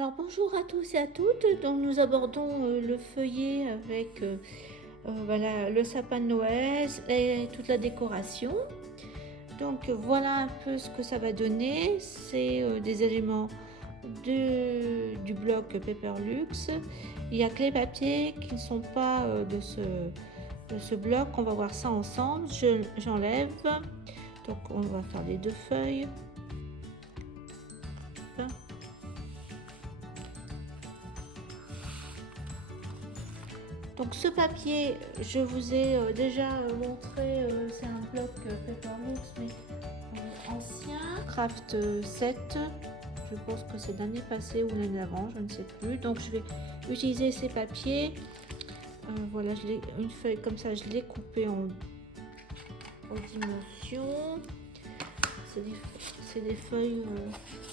Alors bonjour à tous et à toutes, donc nous abordons le feuillet avec voilà, le sapin de Noël et toute la décoration. Donc voilà un peu ce que ça va donner, c'est des éléments du bloc Paperlux. Il y a que les papiers qui ne sont pas de ce bloc, on va voir ça ensemble. J'enlève, donc on va faire les deux feuilles. Donc ce papier, je vous ai déjà montré, c'est un bloc Paperlux mais ancien, Craft 7, je pense que c'est l'année passée ou l'année d'avant, je ne sais plus. Donc je vais utiliser ces papiers, voilà, une feuille comme ça, je l'ai coupée en dimensions. C'est des feuilles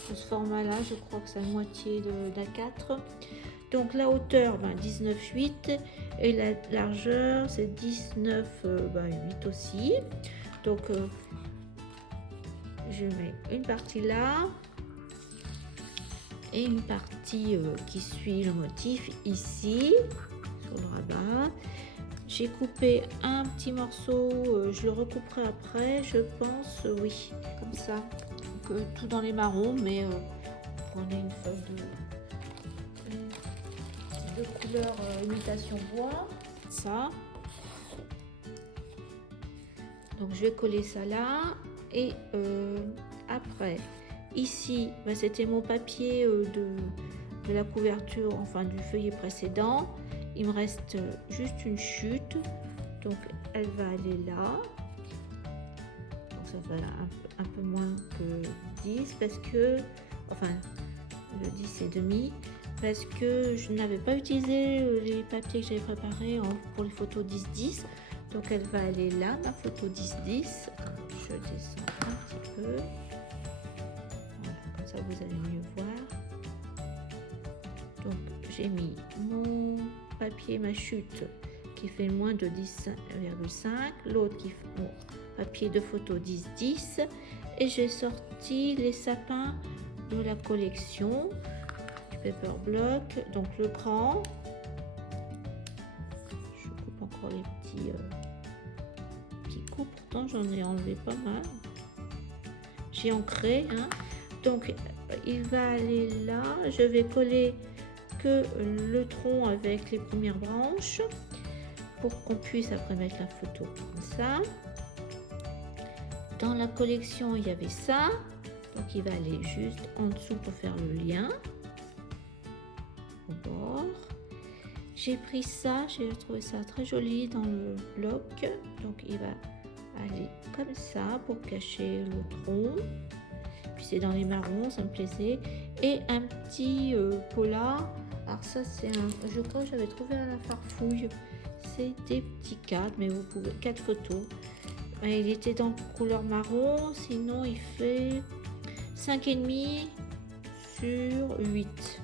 de ce format là, je crois que c'est la moitié d'A4. Donc la hauteur 19,8 et la largeur c'est 19,8 aussi. Donc je mets une partie là et une partie qui suit le motif ici sur le rabat. J'ai coupé un petit morceau, je le recouperai après, je pense, oui, comme ça. Donc, tout dans les marrons, mais prenez une feuille de couleur imitation bois, ça. Donc je vais coller ça là et après ici c'était mon papier de la couverture, enfin du feuillet précédent. Il me reste juste une chute, donc elle va aller là. Donc ça va un peu moins que 10 parce que, enfin le 10 et demi, parce que je n'avais pas utilisé les papiers que j'avais préparés pour les photos 10-10. Donc elle va aller là, ma photo 10-10. Je descends un petit peu. Voilà, comme ça vous allez mieux voir. Donc j'ai mis mon papier, ma chute qui fait moins de 10,5, l'autre qui fait mon papier de photo 10-10, et j'ai sorti les sapins de la collection du Paper Block. Donc le grand, je coupe encore les petits coups, pourtant j'en ai enlevé pas mal, j'ai ancré, hein. Donc il va aller là, je vais coller que le tronc avec les premières branches pour qu'on puisse après mettre la photo comme ça. Dans la collection il y avait ça, donc il va aller juste en dessous pour faire le lien au bord. J'ai pris ça, j'ai trouvé ça très joli dans le bloc, donc il va aller comme ça pour cacher le tronc. Puis c'est dans les marrons, ça me plaisait. Et un petit polar. Alors ça c'est je crois que j'avais trouvé à la Farfouille. C'est des petits cadres, mais vous pouvez 4 photos. Et il était dans couleur marron, sinon il fait 5,5 sur 8.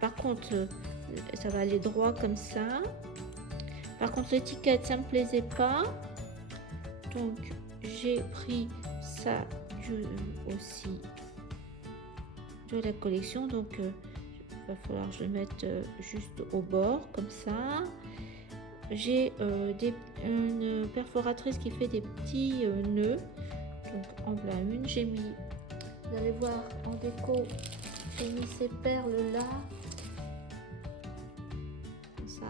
Par contre, ça va aller droit comme ça. Par contre, l'étiquette, ça me plaisait pas. Donc j'ai pris ça aussi de la collection, donc il va falloir que je le mette juste au bord comme ça. J'ai une perforatrice qui fait des petits nœuds, donc en voilà une. J'ai mis, vous allez voir en déco, j'ai mis ces perles là comme ça.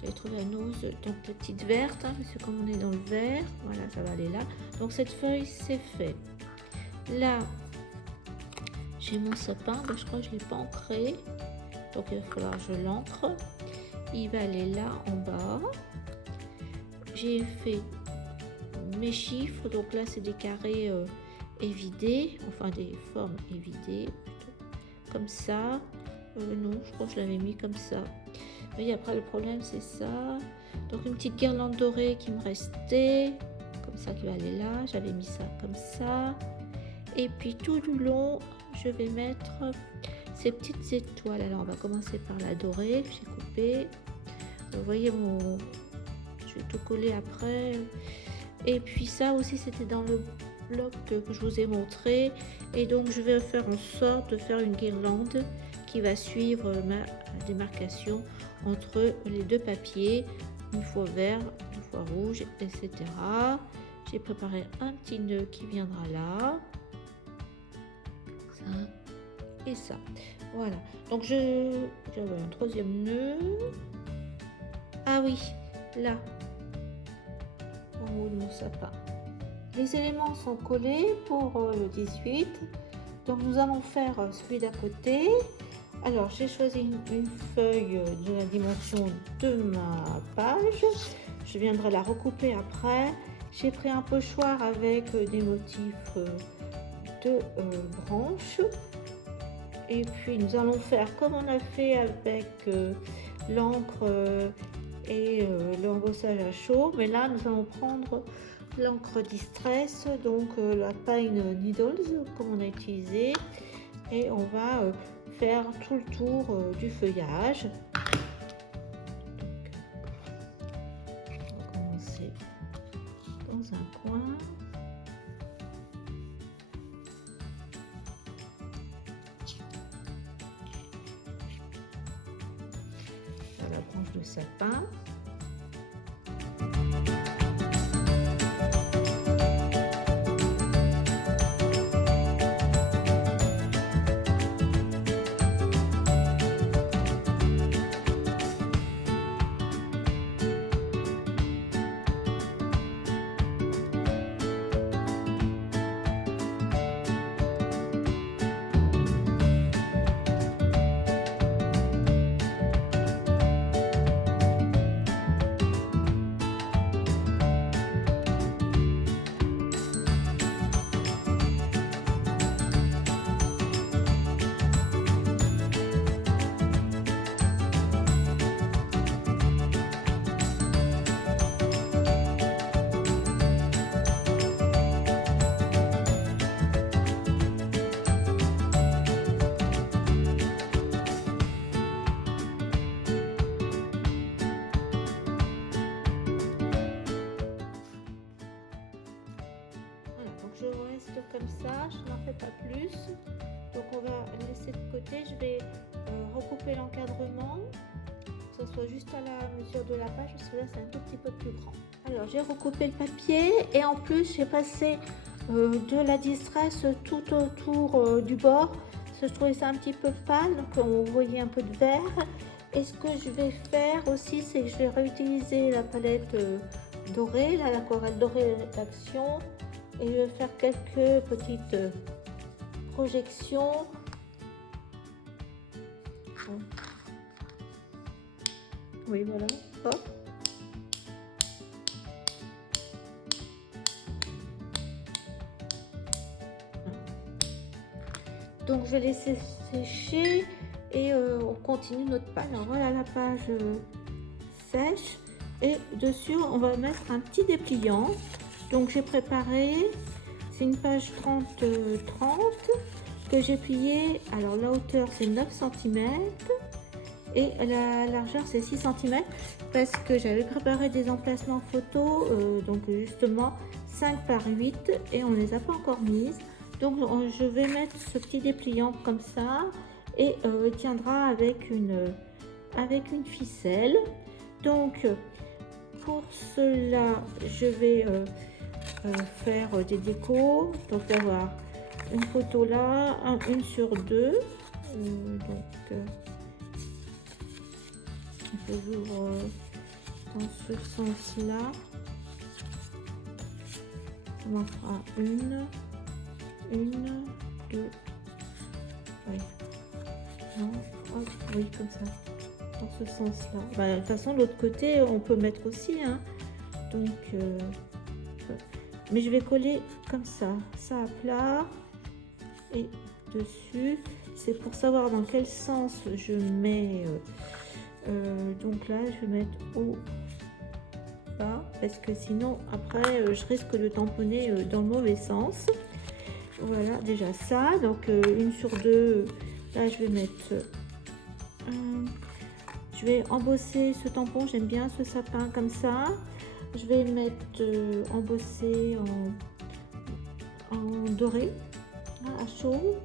J'ai trouvé un ose, donc les petites vertes, hein, parce que comme on est dans le vert, voilà, ça va aller là. Donc cette feuille c'est fait. Là j'ai mon sapin, je crois que je ne l'ai pas ancré, donc il va falloir que je l'ancre. Il va aller là en bas. J'ai fait mes chiffres, donc là c'est des carrés évidés, enfin des formes évidées comme ça. Non, je crois que je l'avais mis comme ça. Mais après le problème c'est ça. Donc une petite guirlande dorée qui me restait, comme ça, qui va aller là. J'avais mis ça comme ça. Et puis tout du long, je vais mettre ces petites étoiles. Alors on va commencer par la dorée, j'ai coupé. Vous voyez je vais tout coller après. Et puis ça aussi c'était dans le bloc que je vous ai montré, et donc je vais faire en sorte de faire une guirlande qui va suivre ma démarcation entre les deux papiers, une fois vert, une fois rouge, etc. J'ai préparé un petit nœud qui viendra là, ça et ça. Voilà, donc j'avais un troisième nœud. Ah oui, là, en haut de mon sapin. Les éléments sont collés pour le 18, donc nous allons faire celui d'à côté. Alors j'ai choisi une feuille de la dimension de ma page, je viendrai la recouper après. J'ai pris un pochoir avec des motifs de branches, et puis nous allons faire comme on a fait avec l'encre et l'embossage à chaud, mais là nous allons prendre l'encre Distress, donc la Pine Needles comme on a utilisé, et on va faire tout le tour du feuillage. Donc, on va commencer dans un coin. À la branche de sapin. Je reste comme ça, je n'en fais pas plus. Donc on va laisser de côté. Je vais recouper l'encadrement, que ce soit juste à la mesure de la page, parce que là c'est un tout petit peu plus grand. Alors j'ai recoupé le papier, et en plus j'ai passé de la Distress tout autour du bord, parce que je trouvais ça un petit peu pâle, donc on voyait un peu de vert. Et ce que je vais faire aussi, c'est que je vais réutiliser la palette dorée, là, l'aquarelle dorée d'action. Et je vais faire quelques petites projections. Oui, voilà. Hop. Donc je vais laisser sécher et on continue notre page. Alors voilà la page sèche, et dessus on va mettre un petit dépliant. Donc j'ai préparé, c'est une page 30-30 que j'ai plié. Alors la hauteur c'est 9 cm et la largeur c'est 6 cm, parce que j'avais préparé des emplacements photos, donc justement 5 par 8, et on ne les a pas encore mises. Donc je vais mettre ce petit dépliant comme ça, et il tiendra avec une ficelle. Donc pour cela je vais faire des décos, donc d'avoir une photo là, une sur deux, donc on peut ouvrir dans ce sens là, ça m'en fera une, deux, oui, non, hop, oui, comme ça, dans ce sens là. Bah, de toute façon de l'autre côté on peut mettre aussi, hein, donc mais je vais coller comme ça à plat, et dessus c'est pour savoir dans quel sens je mets. Donc là je vais mettre au bas, parce que sinon après je risque de tamponner dans le mauvais sens. Voilà déjà ça, donc une sur deux. Là je vais mettre je vais embosser ce tampon, j'aime bien ce sapin comme ça. Je vais mettre embossé en doré, à chaud.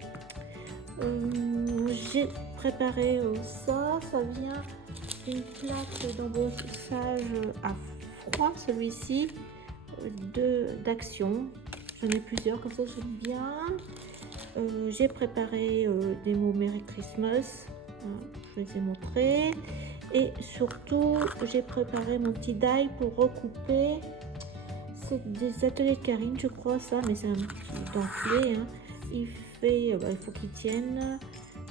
J'ai préparé ça vient d'une plaque d'embossage à froid, celui-ci, d'Action. J'en ai plusieurs, comme ça j'aime bien. J'ai préparé des mots Merry Christmas, je les ai montrés. Et surtout, j'ai préparé mon petit die pour recouper. C'est des ateliers de Karine, je crois, ça, mais c'est un petit dentelé. Hein. Il faut qu'il tienne.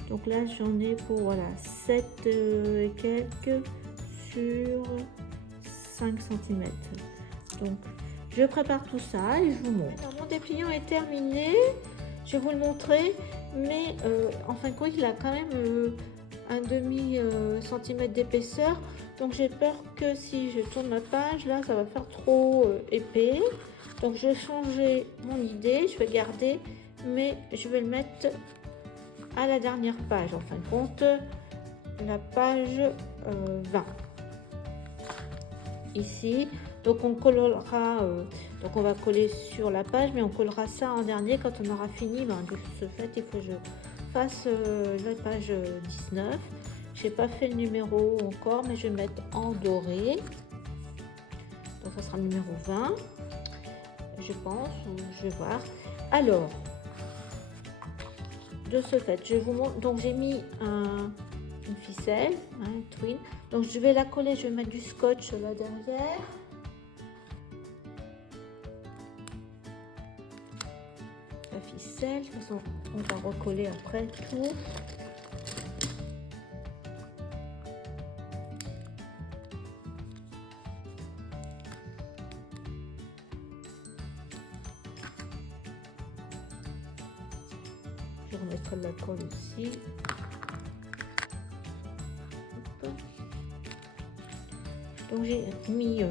Donc là, j'en ai pour voilà, 7 et quelques sur 5 cm. Donc, je prépare tout ça et je vous montre. Alors, mon dépliant est terminé. Je vais vous le montrer, mais en fin de compte, il a quand même un demi centimètre d'épaisseur. Donc, j'ai peur que si je tourne ma page, là, ça va faire trop épais. Donc, je vais changer mon idée. Je vais garder, mais je vais le mettre à la dernière page. En fin de compte, la page 20. Ici. Donc on collera, donc on va coller sur la page, mais on collera ça en dernier quand on aura fini. Ben, de ce fait, il faut que je fasse la page 19. Je n'ai pas fait le numéro encore, mais je vais mettre en doré. Donc ça sera le numéro 20, je pense, ou je vais voir. Alors, de ce fait, je vous montre. Donc j'ai mis une ficelle, un twin. Donc je vais la coller, je vais mettre du scotch là derrière. La ficelle, de toute façon, on va recoller après tout. Je remettrai de la colle aussi. Hop. Donc j'ai mis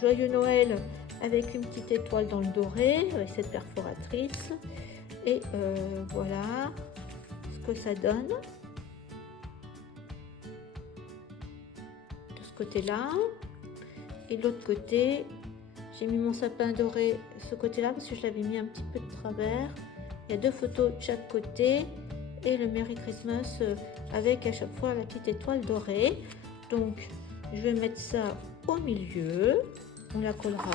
Joyeux Noël avec une petite étoile dans le doré, avec cette perforatrice. Et voilà ce que ça donne. De ce côté-là. Et de l'autre côté, j'ai mis mon sapin doré ce côté-là parce que je l'avais mis un petit peu de travers. Il y a 2 photos de chaque côté et le Merry Christmas avec à chaque fois la petite étoile dorée. Donc je vais mettre ça au milieu, on la collera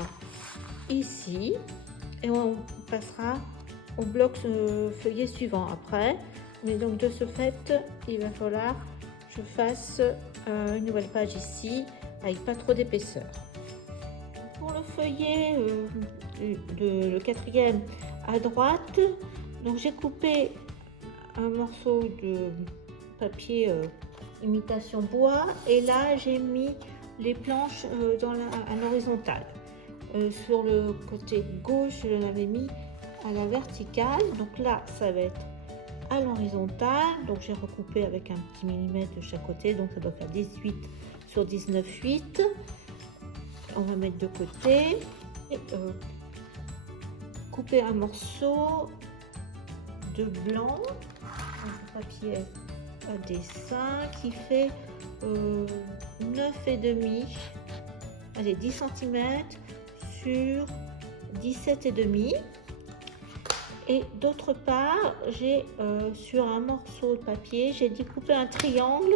ici et on passera au bloc feuillet suivant après. Mais donc de ce fait, il va falloir que je fasse une nouvelle page ici avec pas trop d'épaisseur. Pour le feuillet le 4e à droite, donc j'ai coupé un morceau de papier imitation bois et là j'ai mis les planches à l'horizontale. Sur le côté gauche, je l'avais mis à la verticale, donc là ça va être à l'horizontale. Donc j'ai recoupé avec un petit millimètre de chaque côté, donc ça doit faire 18 sur 19,8. On va mettre de côté et couper un morceau de blanc, un papier à dessin qui fait 9,5, allez 10 cm sur 17,5. Et d'autre part, j'ai sur un morceau de papier, j'ai découpé un triangle.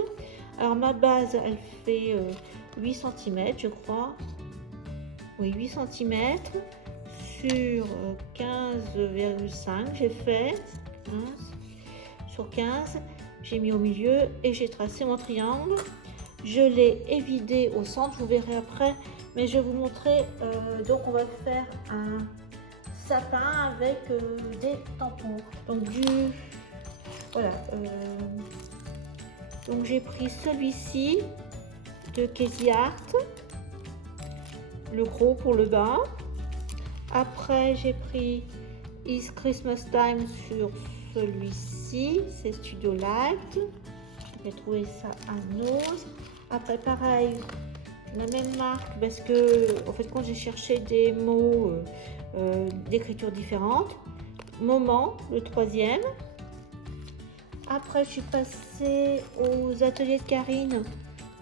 Alors ma base, elle fait 8 cm, je crois. Oui, 8 cm sur 15,5 j'ai fait. Sur 15, j'ai mis au milieu et j'ai tracé mon triangle. Je l'ai évidé au centre, vous verrez après, mais je vais vous montrer. Donc on va faire un sapin avec des tampons. Donc voilà. Donc j'ai pris celui-ci de Casey Art, le gros pour le bas. Après j'ai pris It's Christmas Time sur celui-ci, c'est Studio Light. J'ai trouvé ça à Nose. Après pareil, la même marque parce que en fait quand j'ai cherché des mots d'écriture différentes. Moment, le 3e. Après je suis passée aux ateliers de Karine,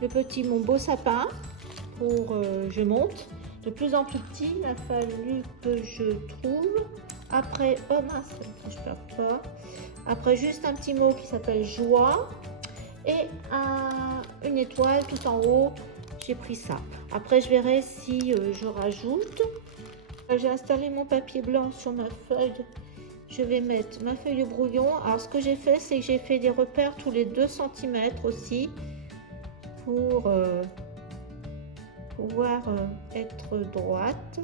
le petit mon beau sapin pour je monte de plus en plus petit. Il a fallu que je trouve Après, oh mince, je perds pas. Après, juste un petit mot qui s'appelle joie et une étoile tout en haut. J'ai pris ça. Après, je verrai si je rajoute. J'ai installé mon papier blanc sur ma feuille. Je vais mettre ma feuille de brouillon. Alors, ce que j'ai fait, c'est que j'ai fait des repères tous les 2 cm aussi pour pouvoir être droite.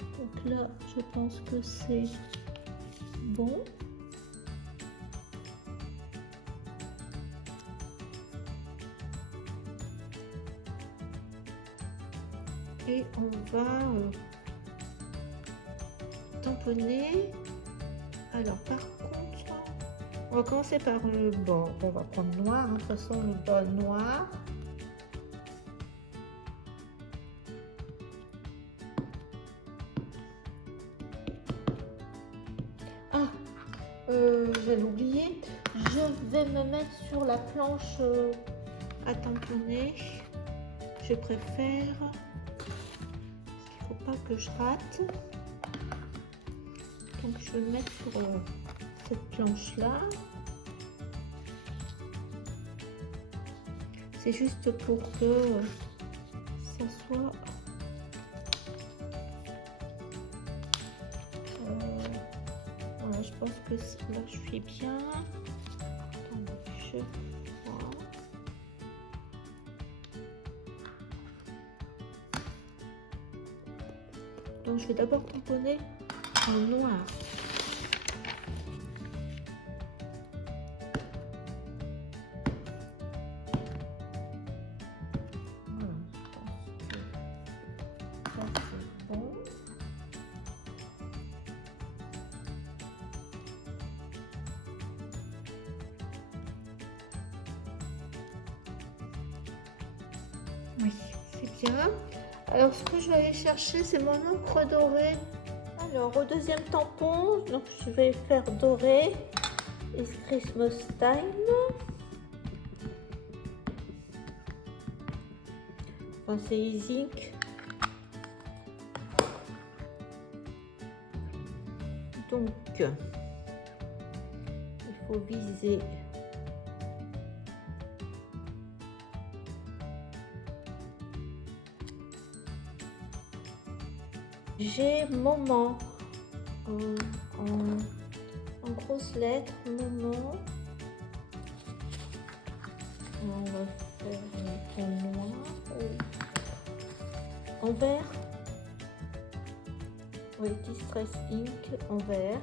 Donc là, je pense que c'est bon. Et on va tamponner. Alors par contre, on va commencer par le bas. On va prendre noir, hein. De toute façon le bas noir. Ah, j'allais oublier. Je vais me mettre sur la planche à tamponner. Je préfère. Faut pas que je rate, donc je vais me mettre sur cette planche là. C'est juste pour que ça soit voilà, je pense que là je suis bien. Attendez, je vois. Donc je vais d'abord tamponner en noir. Voilà, je pense que ça c'est bon. Oui, c'est bien. Alors, ce que je vais aller chercher, c'est mon encre dorée. Alors, au deuxième tampon, donc je vais faire doré. It's Christmas time. Enfin, c'est Easy Ink. Donc, il faut viser. J'ai moment en grosses lettres, moment. On va faire en noir, en vert. Oui, Distress Ink en vert.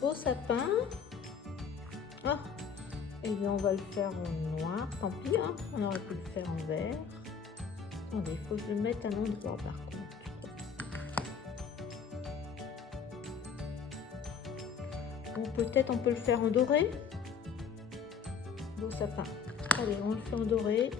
Beau sapin. Ah, et bien on va le faire en noir. Tant pis, hein, on aurait pu le faire en vert. Attendez, il faut que je le mette à l'endroit par contre. Ou peut-être on peut le faire en doré. Beau sapin. Allez, on le fait en doré.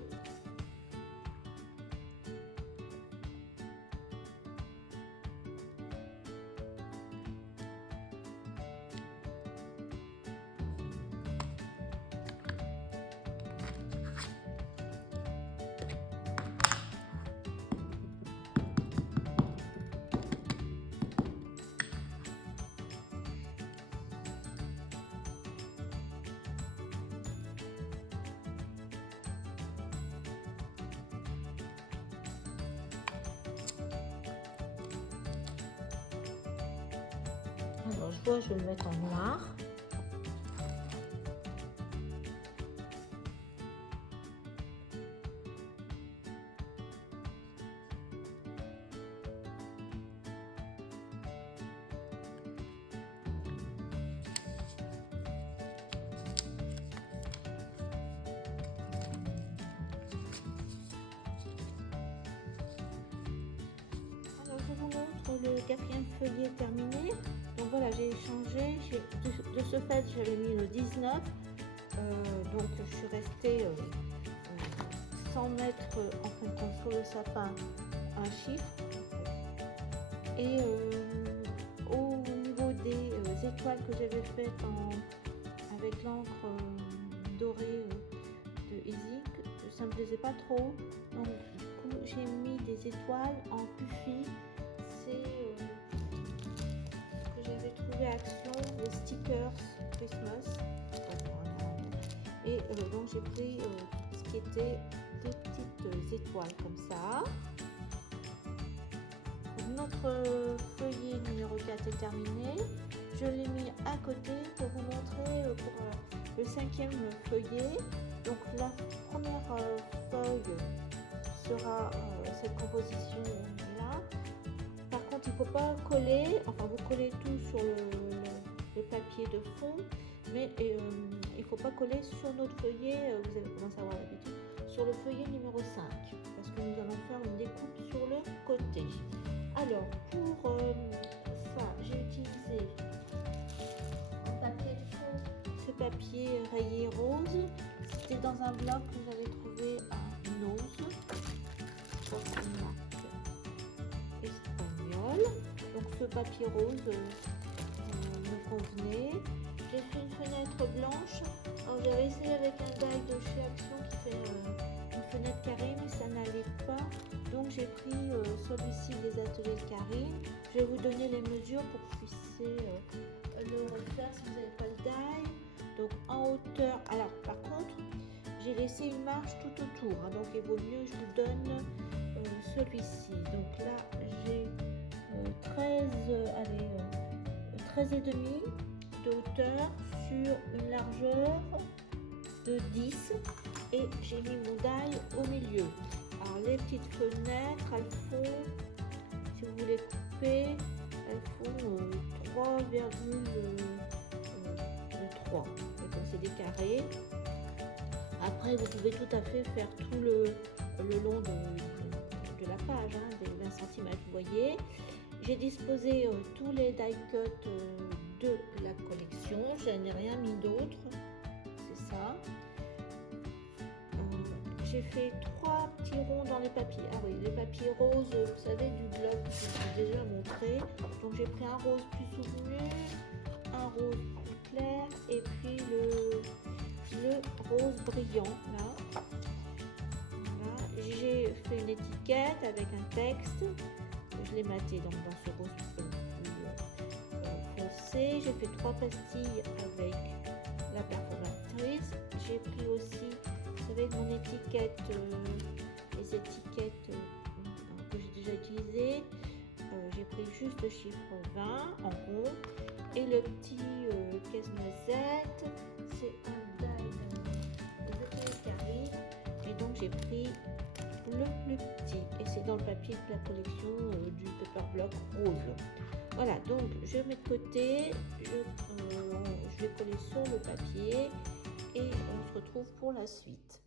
Alors, je vois, je vais le mettre en noir. Alors, je vous montre le 4e feuillet terminé. Donc voilà, j'ai changé, de ce fait j'avais mis le 19, donc je suis restée sans mettre en fin de compte sur le sapin un chiffre. Et au niveau des étoiles que j'avais faites avec l'encre dorée de Easy, ça me plaisait pas trop. Donc du coup j'ai mis des étoiles en puffy. C'est ce que j'avais trouvé à Action, les stickers Christmas. Et donc j'ai pris ce qui était des petites étoiles comme ça. Notre feuillet numéro 4 est terminé. Je l'ai mis à côté pour vous montrer pour le 5e feuillet. Donc la première feuille sera cette composition là. Par contre il ne faut pas coller, enfin vous collez tout sur le papier de fond, mais il ne faut pas coller sur notre feuillet, vous avez commencé à avoir l'habitude, sur le feuillet numéro 5, parce que nous allons faire une découpe sur le côté. Alors pour ça, j'ai utilisé un papier de fond, ce papier rayé rose. C'était dans un bloc que j'avais trouvé à Nose, je crois que c'est une marque espagnole. Donc ce papier rose me convenait. J'ai fait une fenêtre blanche. Alors j'avais essayé avec un die de chez Action qui fait une fenêtre carrée, mais ça n'allait pas. Donc j'ai pris celui-ci des ateliers de Karine. Je vais vous donner les mesures pour que vous puissiez le refaire si vous n'avez pas le die. Donc en hauteur, alors par contre j'ai laissé une marge tout autour, hein, donc il vaut mieux que je vous donne celui-ci. Donc là j'ai 13 et demi de hauteur sur une largeur de 10 et j'ai mis mon die au milieu. Alors les petites fenêtres, elles font, si vous voulez couper, elles font 3,3. Donc c'est des carrés. Après vous pouvez tout à fait faire tout le long de la page, hein, des 20 cm. Vous voyez, j'ai disposé tous les die cut de la collection. Je n'ai rien mis d'autre, c'est ça. J'ai fait 3 petits ronds dans les papiers. Ah oui, les papiers roses, vous savez, du bloc que je vous ai déjà montré. Donc j'ai pris un rose plus soutenu, un rose plus clair et puis le rose brillant là. Voilà. J'ai fait une étiquette avec un texte. Je l'ai maté donc dans ce rose plus foncé. J'ai fait 3 pastilles avec la perforatrice. J'ai pris aussi avec mon étiquette, les étiquettes que j'ai déjà utilisées, j'ai pris juste le chiffre 20 en rond et le petit casse-noisette, c'est un die de carré et donc j'ai pris le plus petit et c'est dans le papier de la collection du paper block rose. Voilà, donc je mets de côté, je vais coller sur le papier et on se retrouve pour la suite.